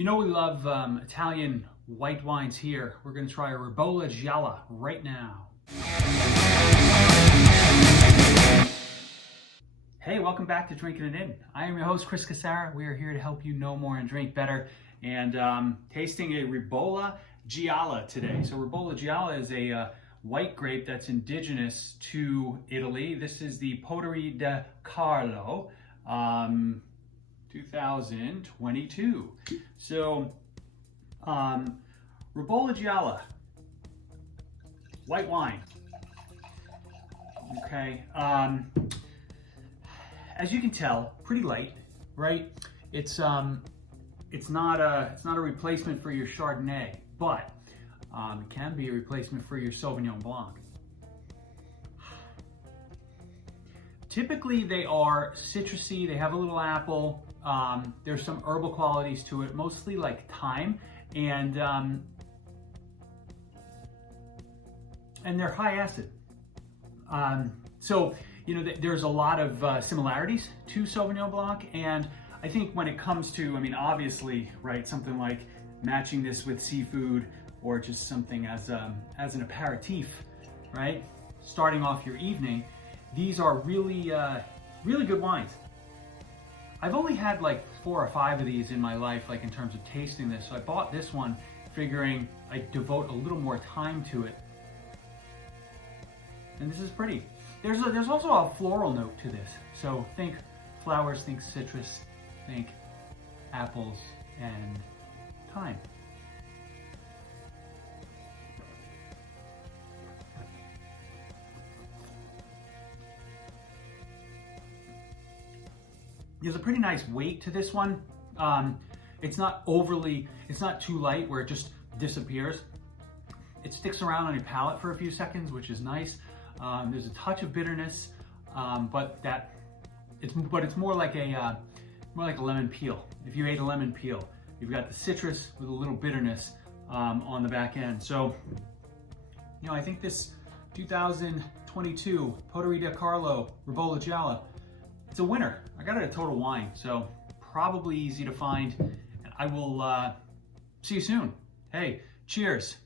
You know we love Italian white wines here. We're going to try a Ribolla Gialla right now. Hey, welcome back to Drinking It In. I am your host, Chris Cassara. We are here to help you know more and drink better. And tasting a Ribolla Gialla today. So Ribolla Gialla is a white grape that's indigenous to Italy. This is the Poderi Di Carlo 2022. So Ribolla Gialla, white wine. Okay. As you can tell, pretty light, right? It's not a replacement for your Chardonnay, but it can be a replacement for your Sauvignon Blanc. Typically, they are citrusy. They have a little apple. There's some herbal qualities to it, mostly like thyme, and they're high acid. So you know, there's a lot of similarities to Sauvignon Blanc, and I think when it comes to, I mean, obviously, right, something like matching this with seafood or just something as an aperitif, right, starting off your evening, these are really, really good wines. I've only had like 4 or 5 of these in my life, like in terms of tasting this. So I bought this one figuring I'd devote a little more time to it. And this is pretty. There's also a floral note to this. So think flowers, think citrus, think apples and thyme. There's a pretty nice weight to this one. It's not too light where it just disappears. It sticks around on your palate for a few seconds, which is nice. There's a touch of bitterness, but it's more like a lemon peel. If you ate a lemon peel, you've got the citrus with a little bitterness on the back end. So, you know, I think this 2022 Poderi Di Carlo Ribolla Gialla, it's a winner. I got it at Total Wine, so probably easy to find. And I will see you soon. Hey, cheers.